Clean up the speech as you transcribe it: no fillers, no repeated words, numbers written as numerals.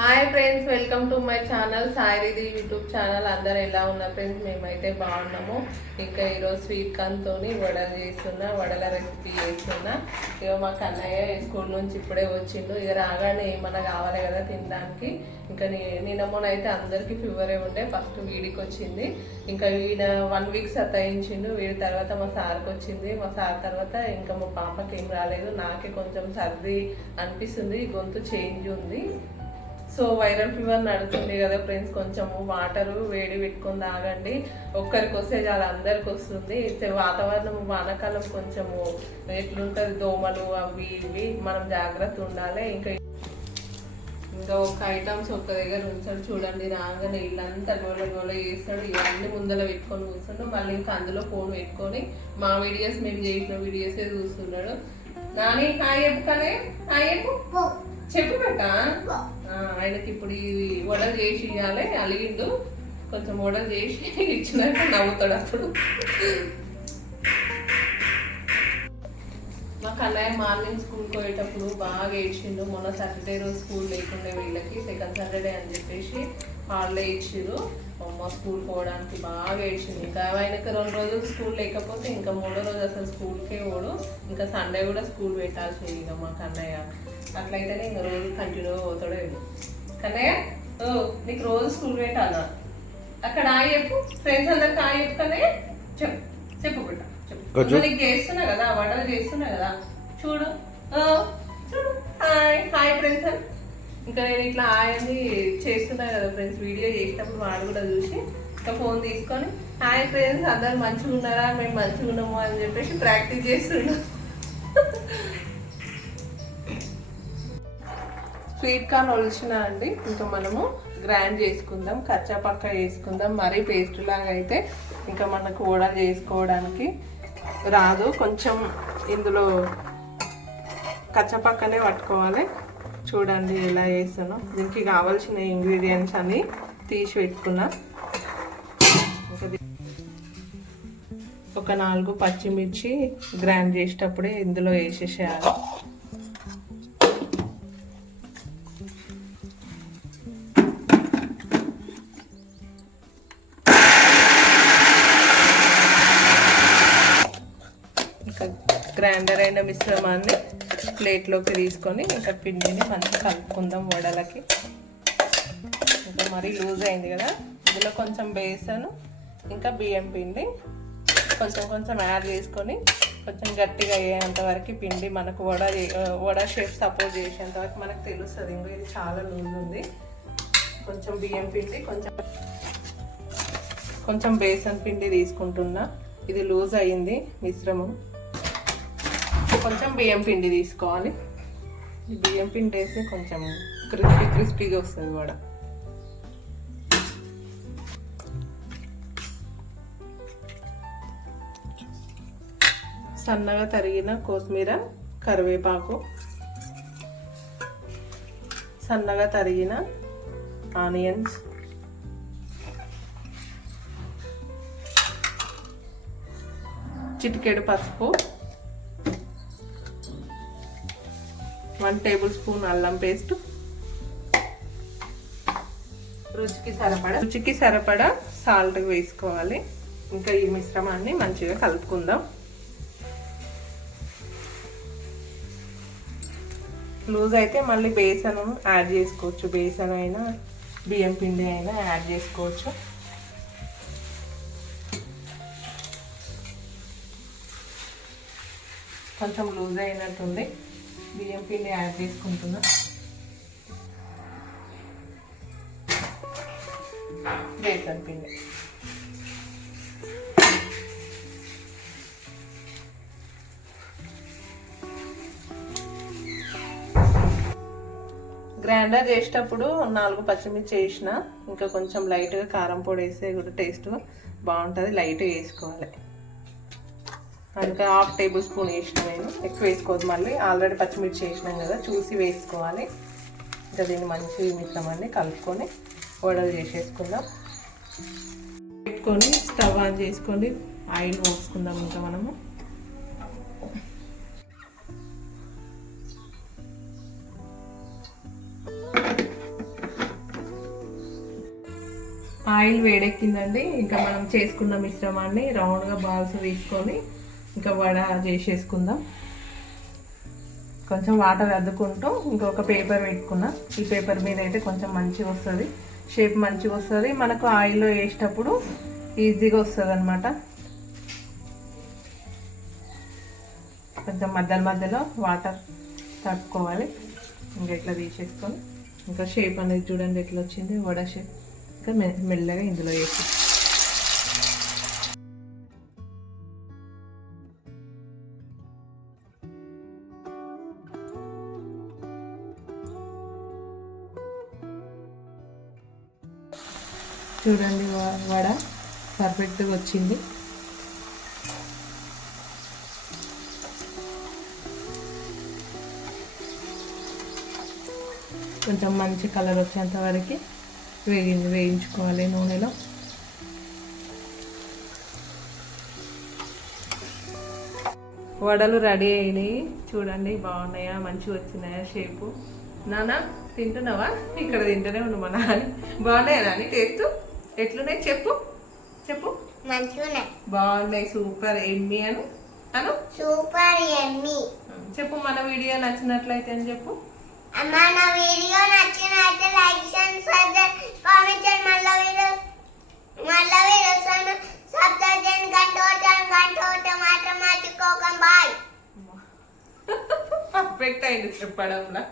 Hi friends, welcome to my channel Sairidhi YouTube channel. అందరు ఎలా ఉన్నారు ఫ్రెండ్స్? మేమైతే బాగున్నాము. ఇంకా ఈరోజు స్వీట్ కార్న్తో వడలు చేస్తున్నా, వడల రెసిపీ చేస్తున్నా. ఇక మా కన్నయ్య స్కూల్ నుంచి ఇప్పుడే వచ్చిండు. ఇక రాగానే ఏమన్నా కావాలి కదా తినడానికి. ఇంకా నిన్నమోనైతే అందరికీ ఫీవరే ఉండే. ఫస్ట్ వీడికి వచ్చింది, ఇంకా ఈయన 1 వీక్ సతాయించిండు. వీడి తర్వాత మా సార్కి వచ్చింది, మా సార్ తర్వాత ఇంకా మా పాపకి ఏం రాలేదు. నాకే కొంచెం సర్ది అనిపిస్తుంది, గొంతు చేంజ్ ఉంది. సో వైరల్ ఫీవర్ నడుస్తుంది కదా ఫ్రెండ్స్, కొంచెము వాటరు వేడి పెట్టుకొని తాగండి. ఒక్కరికి వస్తే చాలా అందరికి వస్తుంది. వాతావరణం వానాకాలం కొంచెము ఎట్లుంటుంది, దోమలు అవి ఇవి, మనం జాగ్రత్త ఉండాలి. ఇంకా ఒక ఐటమ్స్ ఒక్క దగ్గర ఉంచాడు చూడండి. రాగానే ఇల్లంతా గోల గోల చేస్తాడు, ఇవన్నీ ముందర పెట్టుకొని కూర్చుండు. మళ్ళీ ఇంకా అందులో ఫోన్ పెట్టుకొని మా వీడియోస్, మేము చేసిన వీడియోసే చూస్తున్నాడు. నాని హాయ్ చెప్పుకనే, హాయ్ చెప్పు పెట్ట. ఆయనకి ఇప్పుడు ఈ వడలు చేసి ఇవ్వాలి, అలిగిండు. కొంచెం వడలు చేసి ఇచ్చినాక నవ్వుతాడు అప్పుడు. మా కన్నయ్య మార్నింగ్ స్కూల్కి పోయేటప్పుడు బాగా ఏడ్చిండు. మొన్న సాటర్డే రోజు స్కూల్ లేకుండే వీళ్ళకి, సెకండ్ సాటర్డే అని చెప్పేసి హాలిడే ఇచ్చిర్రు. మా స్కూల్ పోవడానికి బాగా ఏడ్చింది. ఇంకా ఆయనకి 2 రోజులు స్కూల్ లేకపోతే ఇంకా 3వ రోజు అసలు స్కూల్కే పోడు. ఇంకా సండే కూడా స్కూల్ పెట్టాల్సింది ఇక మా కన్నయ్య. అట్లయితేనే ఇంకా రోజు కంటిన్యూ పోతాడో ఏమో. కన్నయ్య నీకు రోజు స్కూల్ పెట్టాలా? అక్కడ చెప్పు, ఫ్రెండ్స్ అందరికి చెప్పు. కన్నయ్య చెప్పు బిడ్డ, చెప్పు. నీకు చేస్తున్నా కదా, వడలు చేస్తున్నా కదా, చూడు చూడు. హాయ్ హాయ్ ఫ్రెండ్స్ అని. ఇంకా నేను ఇట్లా ఆయన్ని చేస్తున్నా కదా ఫ్రెండ్స్, వీడియో చేసేటప్పుడు వాడు కూడా చూసి ఇంకా ఫోన్ తీసుకొని హాయ్ ఫ్రెండ్స్ అందరు మంచిగా ఉన్నారా, మేము మంచిగా ఉన్నాము అని చెప్పేసి ప్రాక్టీస్ చేస్తున్నాం. స్వీట్ కార్న్ ఒలిచిన అండి. ఇంకా మనము గ్రైండ్ చేసుకుందాం, కచ్చా పక్క వేసుకుందాం. మరీ పేస్ట్ లాగా అయితే ఇంకా మనకు వడలు చేసుకోవడానికి రాదు. కొంచెం ఇందులో కచ్చా పక్కనే పట్టుకోవాలి. చూడండి ఎలా చేస్తానో. దీనికి కావాల్సిన ఇంగ్రీడియంట్స్ అన్ని తీసి పెట్టుకున్నా. ఒక 4 పచ్చిమిర్చి గ్రైండ్ చేసేటప్పుడే ఇందులో వేసేసేయాలి. గ్రైండర్ అయిన మిశ్రమాన్ని ప్లేట్లోకి తీసుకొని ఇంకా పిండిని మంచిగా కలుపుకుందాం వడలకి. ఇంకా మరీ లూజ్ అయింది కదా, ఇందులో కొంచెం బేసను ఇంకా బియ్యం పిండి కొంచెం కొంచెం యాడ్ చేసుకొని కొంచెం గట్టిగా అయ్యేంత వరకు పిండి మనకు వడ షేప్ సపోర్ట్ చేసేంత వరకు మనకు తెలుస్తుంది. ఇంకా ఇది చాలా లూజ్ ఉంది. కొంచెం బియ్యం పిండి కొంచెం బేసన్ పిండి తీసుకుంటున్నా. ఇది లూజ్ అయ్యింది మిశ్రమం. కొంచెం బియ్యం పిండి తీసుకోవాలి. ఈ బియ్యం పిండి వేసి కొంచెం క్రిస్పీగా వస్తుంది వడ. సన్నగా తరిగిన కొత్తిమీర, కరివేపాకు, సన్నగా తరిగిన ఆనియన్స్, చిటికెడు పసుపు, 1 టేబుల్ స్పూన్ అల్లం పేస్ట్, రుచికి సరిపడా సాల్ట్ వేసుకోవాలి. ఇంకా ఈ మిశ్రమాన్ని మంచిగా కలుపుకుందాం. లూజ్ అయితే మళ్ళీ బేసన్ యాడ్ చేసుకోవచ్చు. బేసన్ అయినా బియ్యం పిండి అయినా యాడ్ చేసుకోవచ్చు. కొంచెం లూజ్ అయినట్టుంది, బియ్యం పిండి యాడ్ చేసుకుంటున్నా. బేసన్ పిండి గ్రైండర్ చేసేటప్పుడు 4 పచ్చిమిర్చి వేసిన. ఇంకా కొంచెం లైట్గా కారం పొడి వేస్తే కూడా టేస్ట్ బాగుంటుంది. లైట్గా వేసుకోవాలి. ఇంకా 1/2 టేబుల్ స్పూన్ వేసిన. నేను ఎక్కువ వేసుకోవద్దు, మళ్ళీ ఆల్రెడీ పచ్చిమిర్చి వేసినాం కదా, చూసి వేసుకోవాలి. ఇంకా దీన్ని మంచి మిశ్రమాన్ని కలుపుకొని వడలు చేసేసుకుందాం. పెట్టుకొని స్టవ్ ఆన్ చేసుకొని ఆయిల్ పోసుకుందాం. ఇంకా మనము ఆయిల్ వేడెక్కిందండి. ఇంకా మనం చేసుకున్న మిశ్రమాన్ని రౌండ్గా బాల్స్ తీసుకొని ఇంకా వడ చేసేసుకుందాం. కొంచెం వాటర్ అద్దుకుంటూ ఇంకొక పేపర్ పెట్టుకున్నా. ఈ పేపర్ మీద అయితే కొంచెం మంచిగా వస్తుంది, షేప్ మంచిగా వస్తుంది. మనకు ఆయిల్లో వేసేటప్పుడు ఈజీగా వస్తుంది అనమాట. కొంచెం మధ్యలో మధ్యలో వాటర్ తట్టుకోవాలి. ఇంకా ఇట్లా తీసేసుకొని ఇంకా షేప్ అనేది చూడండి ఎట్లా వచ్చింది, వడ షేప్. ఇంకా మెల్లగా ఇందులో వేసి చూడండి వడ పర్ఫెక్ట్గా వచ్చింది. కొంచెం మంచి కలర్ వచ్చేంత వరకు వేయించుకోవాలి నూనెలో. వడలు రెడీ అయినాయి చూడండి, బాగున్నాయా, మంచిగా వచ్చినాయా షేపు. నాన్న తింటున్నావా? ఇక్కడ తింటూనే ఉండు మా నాన్న. బాగున్నాయా నాని? టేస్ట్ ఎట్లున్నాయి చెప్పు చెప్పు. మంచిగా బాగున్నాయి, సూపర్ ఎమ్మి అను అను సూపర్ ఎమ్మి చెప్పు. మన వీడియో నచ్చినట్లయితే అని చెప్పు. మన వీడియో నచ్చినట్లయితే లైక్ చేయండి, కామెంట్ చేయండి. మళ్ళీ వీడియోస్ సబ్స్క్రైబ్ చేయండి. గంట మాత్రం మర్చిపోకండి. బాయ్. పర్ఫెక్ట్ అయింది చెప్పడంలో.